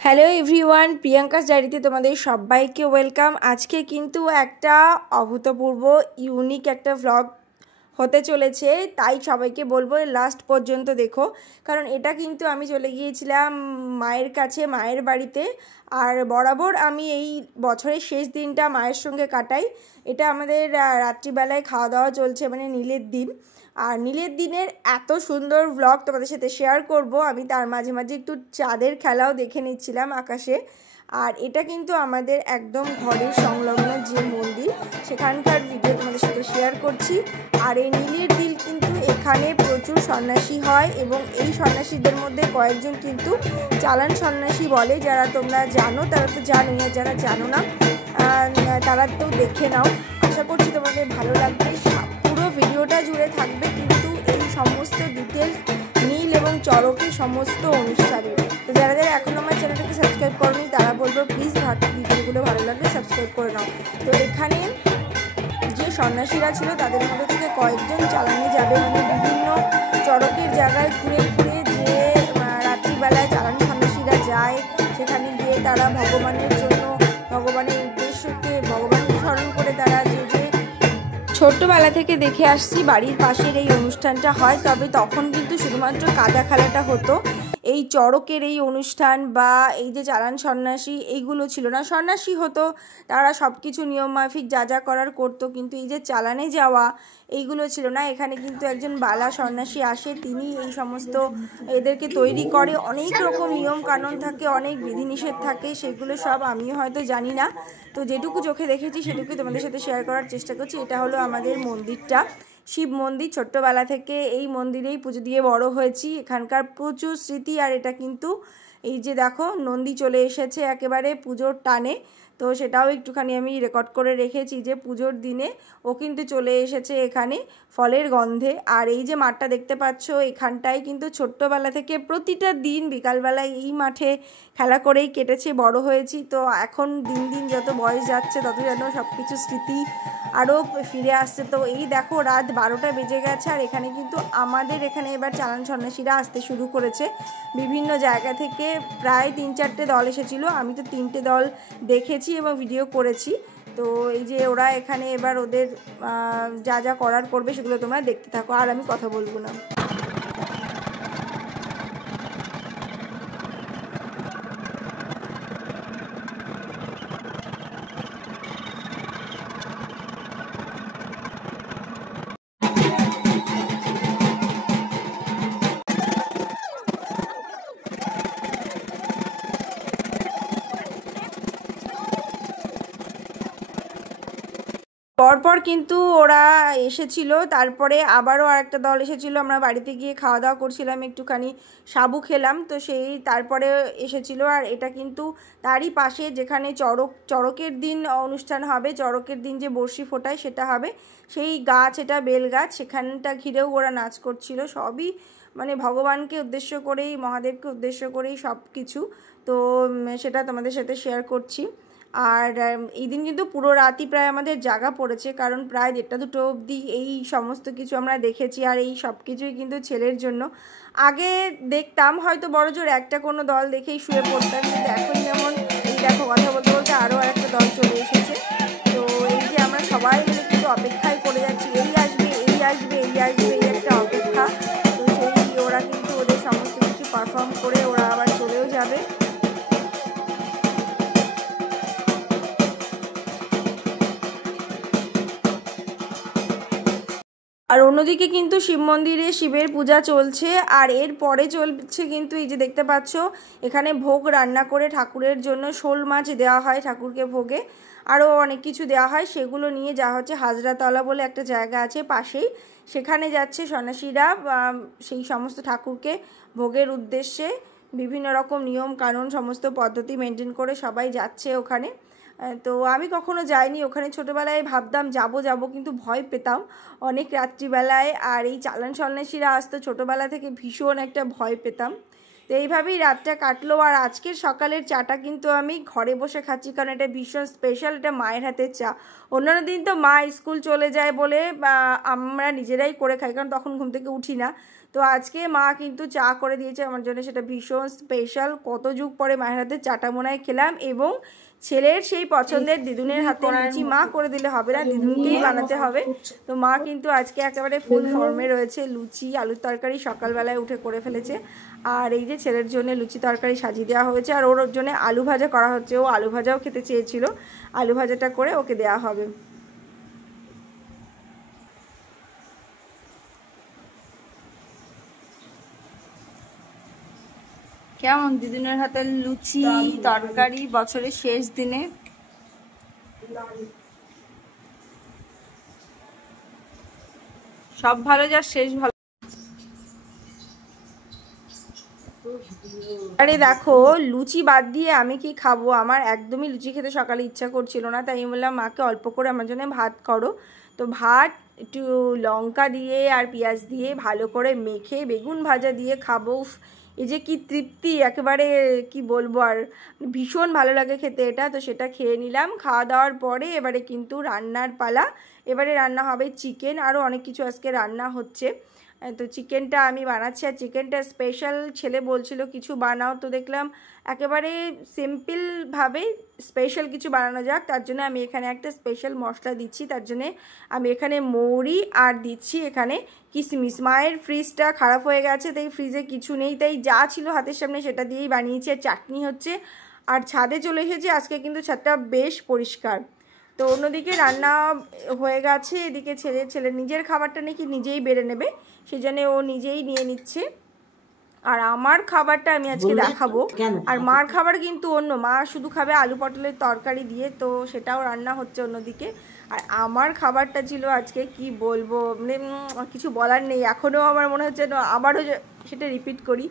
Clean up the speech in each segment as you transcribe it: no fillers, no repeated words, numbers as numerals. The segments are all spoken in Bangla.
হ্যালো এভরিওয়ান, প্রিয়াঙ্কাস ডায়েরিতে তোমাদের সবাইকে ওয়েলকাম। আজকে কিন্তু একটা অভূতপূর্ব ইউনিক একটা ভ্লগ হতে চলেছে, তাই সবাইকে বলবো লাস্ট পর্যন্ত দেখো। কারণ এটা কিন্তু আমি চলে গিয়েছিলাম মায়ের কাছে, মায়ের বাড়িতে। আর বরাবর আমি এই বছরের শেষ দিনটা মায়ের সঙ্গে কাটাই। এটা আমাদের রাত্রিবেলায় খাওয়া দাওয়া চলছে, মানে নীলের দিন। আর নীলের দিনের এত সুন্দর ভ্লগ তোমাদের সাথে শেয়ার করব আমি। তার মাঝে মাঝে একটু চাঁদের খেলাও দেখে নিচ্ছিলাম আকাশে। আর এটা কিন্তু আমাদের একদম ঘরের সংলগ্ন যে মন্দির, সেখানকার ভিডিও তোমাদের সাথে শেয়ার করছি। আর এই নীলের দিন কিন্তু এখানে প্রচুর সন্ন্যাসী হয়, এবং এই সন্ন্যাসীদের মধ্যে কয়েকজন কিন্তু চালান সন্ন্যাসী বলে। যারা তোমরা জানো তারা তো জানোই, আর যারা জানো না তারা তো দেখে নাও। আশা করছি তোমাদের ভালো লাগবে, পুরো ভিডিওটা জুড়ে থাকবে কিন্তু এই সমস্ত ডিটেলস নীল এবং চড়কের সমস্ত অনুষ্ঠানে। তো যারা যারা এখনও আমার চ্যানেলটাকে সাবস্ক্রাইব করনি তারা বলবো প্লিজ ভিডিওগুলো ভালো লাগলে সাবস্ক্রাইব করে নাও। তো এখানে যে সন্ন্যাসীরা ছিল তাদের মধ্যে থেকে কয়েকজন চালানে যাবে, মানে বিভিন্ন চড়কের জায়গায় ঘুরে ঘুরে যে রাত্রিবেলায় চালান সন্ন্যাসীরা যায়, সেখানে গিয়ে তারা ভগবানের জন্য, ভগবানের উদ্দেশ্যকে, ভগবানকে স্মরণ করে তারা যে ছোট্টবেলা থেকে দেখে আসছি বাড়ির পাশের এই অনুষ্ঠানটা হয়। তবে তখন কিন্তু শুধুমাত্র কাদা খেলাটা হতো, এই চড়কের এই অনুষ্ঠান বা এই যে চালান সন্ন্যাসী এইগুলো ছিল না। সন্ন্যাসী হতো, তারা সব কিছু নিয়মমাফিক যা যা করার করতো, কিন্তু এই যে চালানে যাওয়া এইগুলো ছিল না। এখানে কিন্তু একজন বালা সন্ন্যাসী আসে, তিনি এই সমস্ত এদেরকে তৈরি করে। অনেক রকম নিয়ম কানুন থাকে, অনেক বিধিনিষেধ থাকে, সেগুলো সব আমিও হয়তো জানি না। তো যেটুকু চোখে দেখেছি সেটুকু তোমাদের সাথে শেয়ার করার চেষ্টা করছি। এটা হলো আমাদের মন্দিরটা, শিব মন্দির। ছোট্টবেলা থেকে এই মন্দিরেই পুজো দিয়ে বড় হয়েছি, এখানকার প্রচুর স্মৃতি। আর এটা কিন্তু এই যে দেখো নন্দী চলে এসেছে একেবারে পুজোর টানে, তো সেটাও একটুখানি আমি রেকর্ড করে রেখেছি যে পুজোর দিনে ও কিন্তু চলে এসেছে এখানে ফলের গন্ধে। আর এই যে মাঠটা দেখতে পাচ্ছ, এখানটায় কিন্তু ছোট্টবেলা থেকে প্রতিটা দিন বিকালবেলায় এই মাঠে খেলা করেই কেটেছে, বড় হয়েছি। তো এখন দিন দিন যত বয়স যাচ্ছে তত যেন সব কিছু স্মৃতি আরও ফিরে আসছে। তো এই দেখো রাত 12টা বেজে গেছে, আর এখানে কিন্তু আমাদের এখানে এবার চালান সন্ন্যাসীরা আসতে শুরু করেছে বিভিন্ন জায়গা থেকে। প্রায় 3-4টে দল এসেছিলো, আমি তো 3টে দল দেখেছি এবং ভিডিও করেছি। তো এই যে ওরা এখানে এবার ওদের যা যা করার করবে সেগুলো তোমরা দেখতে থাকো, আর আমি কথা বলবো না। পরপর কিন্তু ওরা এসেছিল, তারপরে আবারও আরেকটা দল এসেছিল। আমরা বাড়িতে গিয়ে খাওয়া দাওয়া করছিলাম, একটুখানি সাবু খেলাম, তো সেই তারপরে এসেছিল। আর এটা কিন্তু তারই পাশে যেখানে চড়কের দিন অনুষ্ঠান হবে, চড়কের দিন যে বড়শি ফোটায় সেটা হবে, সেই গাছ, এটা বেল গাছ, সেখানটা ঘিরেও ওরা নাচ করছিল। সবই মানে ভগবানকে উদ্দেশ্য করেই, মহাদেবকে উদ্দেশ্য করেই সব কিছু। তো সেটা তোমাদের সাথে শেয়ার করছি। আর এই দিন কিন্তু পুরো রাতই প্রায় আমাদের জাগা পড়েছে, কারণ প্রায় 1টা-2টো অবধি এই সমস্ত কিছু আমরা দেখেছি। আর এই সব কিছুই কিন্তু ছেলের জন্য। আগে দেখতাম হয়তো বড়জোর একটা কোনো দল দেখেই শুয়ে পড়তাম, কিন্তু এখন যেমন এই দেখো কথা বলতে বলতে আরও একটা দল চলে এসেছে। তো এই যে আমরা সবাই মিলে কিন্তু অপেক্ষায় করে যাচ্ছি, এই আসবে এই আসবে এই আসবে, এই একটা অপেক্ষা। তো সেই ওরা কিন্তু ওদের সমস্ত কিছু পারফর্ম করে ওরা আবার চলেও যাবে। আর অন্যদিকে কিন্তু শিব মন্দিরে শিবের পূজা চলছে। আর এর পরে চলছে কিন্তু এই যে দেখতে পাচ্ছ, এখানে ভোগ রান্না করে ঠাকুরের জন্য শোল মাছ দেওয়া হয় ঠাকুরকে ভোগে, আরও অনেক কিছু দেওয়া হয়। সেগুলো নিয়ে যাওয়া হচ্ছে হাজরাতলা বলে একটা জায়গা আছে পাশেই, সেখানে যাচ্ছে সন্ন্যাসীরা সেই সমস্ত ঠাকুরকে ভোগের উদ্দেশ্যে। বিভিন্ন রকম নিয়ম কানুন সমস্ত পদ্ধতি মেনটেন করে সবাই যাচ্ছে ওখানে। তো আমি কখনো যাইনি ওখানে, ছোটোবেলায় ভাবতাম যাবো যাবো, কিন্তু ভয় পেতাম অনেক রাত্রিবেলায়। আর এই চালান সন্ন্যাসীরা আসতো, ছোটোবেলা থেকে ভীষণ একটা ভয় পেতাম। তো এইভাবেই রাতটা কাটলো। আর আজকের সকালের চাটা কিন্তু আমি ঘরে বসে খাচ্ছি, কারণ এটা ভীষণ স্পেশাল, এটা মায়ের হাতের চা। অন্যান্য দিন তো মা স্কুল চলে যায় বলে আমরা নিজেরাই করে খাই, কারণ তখন ঘুম থেকে উঠি না। তো তো আজকে মা কিন্তু চা করে দিয়েছে আমার জন্য, সেটা ভীষণ স্পেশাল। কত যুগ পরে মায়ের হাতে চাটা মনায় খেলাম, এবং ছেলের সেই পছন্দের দিদুনের হাতে লুচি। মা করে দিলে হবে না, দিদুনকেই বানাতে হবে। তো মা কিন্তু আজকে একেবারে ফুল ফর্মে রয়েছে, লুচি আলুর তরকারি সকালবেলায় উঠে করে ফেলেছে। আর এই যে ছেলের জন্য লুচি তরকারি সাজিয়ে দেওয়া হয়েছে, আর ওর জন্য আলু ভাজা করা হচ্ছে। ও আলু ভাজাও খেতে চেয়েছিল, আলু ভাজাটা করে ওকে দেওয়া হবে। কেমন দিদুনের হাতের লুচি তরকারি বছরের শেষ দিনে? সব ভালো যার শেষ ভালো। আরে দেখো, লুচি বাদ দিয়ে আমি কি খাবো, আমার একদমই লুচি খেতে সকালে ইচ্ছা করছিল না, তাই আমি বললাম মাকে অল্প করে আমার জন্য ভাত করো। তো ভাত একটু লঙ্কা দিয়ে আর পেঁয়াজ দিয়ে ভালো করে মেখে বেগুন ভাজা দিয়ে খাবো। এই যে কি তৃপ্তি, একেবারে কি বলবো আর, ভীষণ ভালো লাগে খেতে এটা। তো সেটা খেয়ে নিলাম। খাওয়া দাওয়ার পরে এবারে কিন্তু রান্নার পালা। এবারে রান্না হবে চিকেন, আরও অনেক কিছু আজকে রান্না হচ্ছে। তো চিকেনটা আমি বানাচ্ছি, আর চিকেনটা স্পেশাল। ছেলে বলছিল কিছু বানাও, তো দেখলাম একেবারে সিম্পলভাবে স্পেশাল কিছু বানানো যাক। তার জন্য আমি এখানে একটা স্পেশাল মশলা দিচ্ছি। তার জন্যে আমি এখানে মৌরি আর দিচ্ছি এখানে কিশমিশ। মায়ের ফ্রিজটা খারাপ হয়ে গেছে, তাই ফ্রিজে কিছু নেই, তাই যা ছিল হাতের সামনে সেটা দিয়েই বানিয়েছি। আর চাটনি হচ্ছে, আর ছাদে চলে এসেছি। আজকে কিন্তু ছাদটা বেশ পরিষ্কার। তো অন্যদিকে রান্না হয়ে গেছে, এদিকে ছেলে নিজের খাবারটা নাকি নিজেই বেড়ে নেবে, সেই জন্য ও নিজেই নিয়ে নিচ্ছে। আর আমার খাবারটা আমি আজকে দেখাবো। আর মার খাবার কিন্তু অন্য, মা শুধু খাবে আলু পটলের তরকারি দিয়ে, তো সেটাও রান্না হচ্ছে অন্যদিকে। আর আমার খাবারটা ছিল আজকে কি বলবো, মানে কিছু বলার নেই। এখনও আমার মনে হচ্ছে আবারও সেটা রিপিট করি।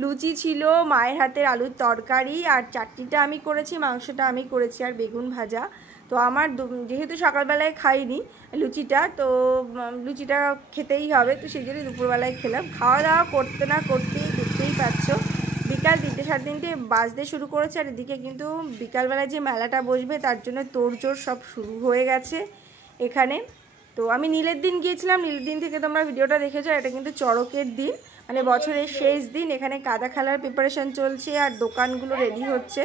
লুচি ছিল, মায়ের হাতের আলুর তরকারি, আর চাটনিটা আমি করেছি, মাংসটা আমি করেছি, আর বেগুন ভাজা। তো আমার যেহেতু সকালবেলায় খাইনি লুচিটা, তো লুচিটা খেতেই হবে, তো সেই জন্যই দুপুরবেলায় খেলাম। খাওয়া দাওয়া করতে না করতেই দেখতেই পাচ্ছ বিকাল 3টে 3:30 বাজতে শুরু করেছে। আর এদিকে কিন্তু বিকালবেলায় যে মেলাটা বসবে তার জন্য তোড়জোড় সব শুরু হয়ে গেছে এখানে। তো আমি নীলের দিন গিয়েছিলাম, নীলের দিন থেকে তোমরা ভিডিওটা দেখেছো। এটা কিন্তু চড়কের দিন, মানে বছরের শেষ দিন। এখানে কাদা খেলার প্রিপারেশন চলছে, আর দোকানগুলো রেডি হচ্ছে।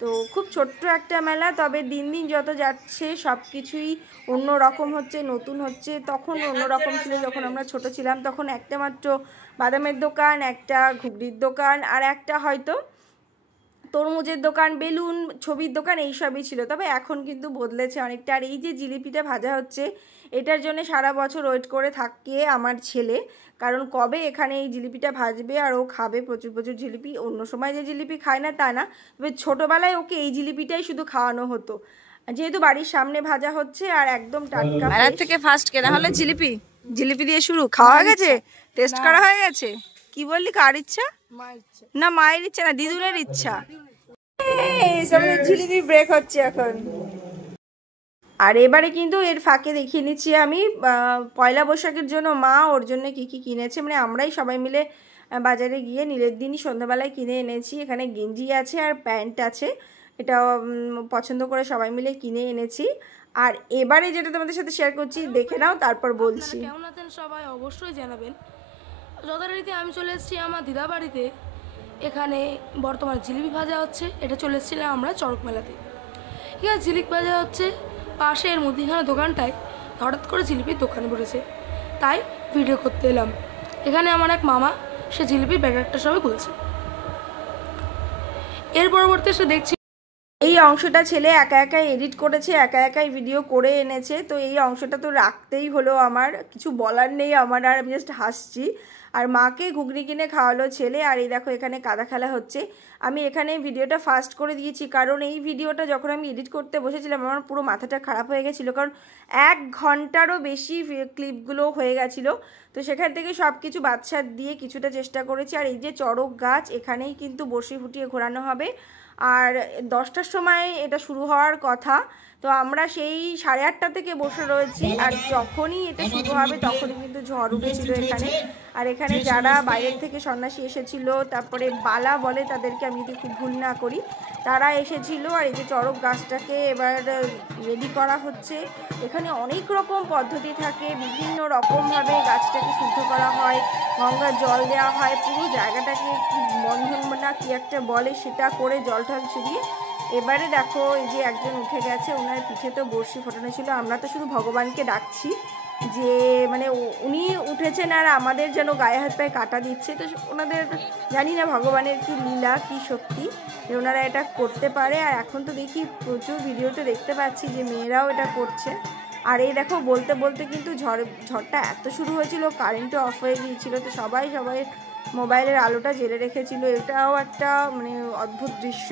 তো খুব ছোট্ট একটা মেলা, তবে দিন দিন যত যাচ্ছে সব কিছুই অন্য রকম হচ্ছে, নতুন হচ্ছে। তখন অন্য রকম ছিল, যখন আমরা ছোট ছিলাম তখন একটা মাত্র বাদামের দোকান, একটা ঘুগনির দোকান, আর একটা হয়তো তরমুজের দোকান, বেলুন, ছবির দোকান, এইসবই ছিল। তবে এখন কিন্তু বদলেছে অনেকটা। আর এই যে জিলিপিটা ভাজা হচ্ছে, এটার জন্য সারা বছর ওয়েট করে থাকে আমার ছেলে, কারণ কবে এখানে এই জিলিপিটা ভাজবে আর ও খাবে প্রচুর প্রচুর জিলিপি। অন্য সময় যে জিলিপি খায় না তা না, তবে ছোটোবেলায় ওকে এই জিলিপিটাই শুধু খাওয়ানো হতো, যেহেতু বাড়ির সামনে ভাজা হচ্ছে আর একদম টাটকা। মেলার থেকে ফার্স্ট কেনা হলো জিলিপি, জিলিপি দিয়ে শুরু। খাওয়া গেছে, টেস্ট করা হয়ে গেছে। কি বললি, কার ইচ্ছা? না মায়ের ইচ্ছা না, দিদুনের ইচ্ছা। জিলিপি ব্রেক হচ্ছে এখন। আর এবারে কিন্তু এর ফাঁকে দেখিয়ে নিচ্ছি আমি পয়লা বৈশাখের জন্য মা ওর জন্য কি কি কিনেছে। মানে আমরাই সবাই মিলে বাজারে গিয়ে নীলের দিনই সন্ধ্যাবেলায় কিনে এনেছি। এখানে গেঞ্জি আছে আর প্যান্ট আছে, এটা পছন্দ করে সবাই মিলে কিনে এনেছি। আর এবারে যেটা তোমাদের সাথে শেয়ার করছি, দেখে নাও তারপর বলছি। কেমন আছেন সবাই অবশ্যই জানাবেন। যথারীতি আমি চলে এসেছি আমার দিদা বাড়িতে। এখানে বর্তমানে জিলিপি ভাজা হচ্ছে, এটা চলে এসেছিলাম আমরা চড়ক মেলাতে। ঠিক আছে, জিলিপি ভাজা হচ্ছে, পাশের মুদিখানা দোকানটায় হঠাৎ করে জিলিপির দোকান পড়েছে, তাই ভিডিও করতে এলাম। এখানে আমার এক মামা, সে জিলিপির ব্যাটারটা সবাই খুলছে। এর পরবর্তী সে দেখছি এই অংশটা ছেলে একা একাই এডিট করেছে, একা একাই ভিডিও করে এনেছে। তো এই অংশটা তো রাখতেই হলো, আমার কিছু বলার নেই আমার, আর আমি জাস্ট হাসছি। আর মাকে ঘুগনি কিনে খাওয়ালো ছেলে। আর এই দেখো এখানে কাদা খেলা হচ্ছে। আমি এখানে ভিডিওটা ফাস্ট করে দিয়েছি, কারণ এই ভিডিওটা যখন আমি এডিট করতে বসেছিলাম আমার পুরো মাথাটা খারাপ হয়ে গেছিলো, কারণ 1 ঘন্টারও বেশি ক্লিপগুলো হয়ে গেছিলো। তো সেখান থেকে সব কিছু বাচ্চা দিয়ে কিছুটা চেষ্টা করেছি। আর এই যে চড়ক গাছ, এখানেই কিন্তু বড়শি ফুটিয়ে ঘোরানো হবে। আর 10টার সময় এটা শুরু হওয়ার কথা। তো আমরা সেই 8:30 থেকে বসে রয়েছি, আর যখনই এটা শুরু হবে তখনই কিন্তু ঝড় উঠেছিল এখানে। আর এখানে যারা বাইরের থেকে সন্ন্যাসী এসেছিল, তারপরে বালা বলে তাদেরকে, আমি যদি খুব ভুল না করি, তারা এসেছিল। আর এই যে চড়ক গাছটাকে এবার রেডি করা হচ্ছে। এখানে অনেক রকম পদ্ধতি থাকে, বিভিন্ন রকমভাবে গাছটাকে শুদ্ধ করা হয়, গঙ্গার জল দেওয়া হয়, পুরো জায়গাটাকে কি বন্ধন না কি একটা বলে সেটা করে জল টল ছড়িয়ে। এবারে দেখো এই যে একজন উঠে গেছে, ওনার পিঠে তো বড়শি ফোটানো ছিল। আমরা তো শুধু ভগবানকে ডাকছি যে মানে উনি উঠেছেন আর আমাদের যেন গায়ে হাত পায়ে কাটা দিচ্ছে। তো ওনাদের জানি না ভগবানের কি লীলা কি শক্তি যে ওনারা এটা করতে পারে। আর এখন তো দেখি প্রচুর ভিডিওতে দেখতে পাচ্ছি যে মেয়েরাও এটা করছে। আর এই দেখো বলতে বলতে কিন্তু ঝড়টা এত শুরু হয়েছিল, কারেন্টও অফ হয়ে গিয়েছিলো। তো সবাই মোবাইলের আলোটা জেলে রেখেছিল। এটাও একটা মানে অদ্ভুত দৃশ্য।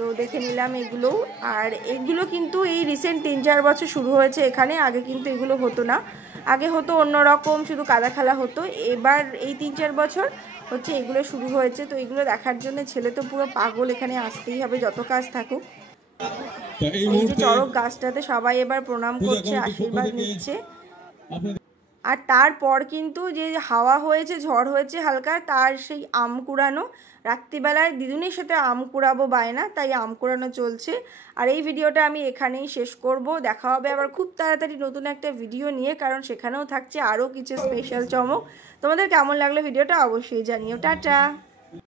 তো দেখে নিলাম এগুলো। আর এগুলো কিন্তু এই রিসেন্ট 3-4 বছর শুরু হয়েছে এখানে, আগে কিন্তু এগুলো হতো না। আগে হতো অন্যরকম, শুধু কাদা খেলা হতো। এবার এই 3-4 বছর হচ্ছে এগুলো শুরু হয়েছে। তো এগুলো দেখার জন্য ছেলে তো পুরো পাগল, এখানে আসতেই হবে যত কাজ থাকুক। এই যে চড়ক গাছটাতে সবাই এবার প্রণাম করছে, আশীর্বাদ নিচ্ছে। আর তারপর কিন্তু যে হাওয়া হয়েছে, ঝড় হয়েছে হালকা, তার সেই আম কুড়ানো, রাত্রিবেলায় দিদুনের সাথে আম কুড়াবো বায়না, তাই আম কুড়ানো চলছে। আর এই ভিডিওটা আমি এখানেই শেষ করব। দেখা হবে আবার খুব তাড়াতাড়ি নতুন একটা ভিডিও নিয়ে, কারণ সেখানেও থাকছে আরও কিছু স্পেশাল চমক। তোমাদের কেমন লাগলো ভিডিওটা অবশ্যই জানিও। টাটা।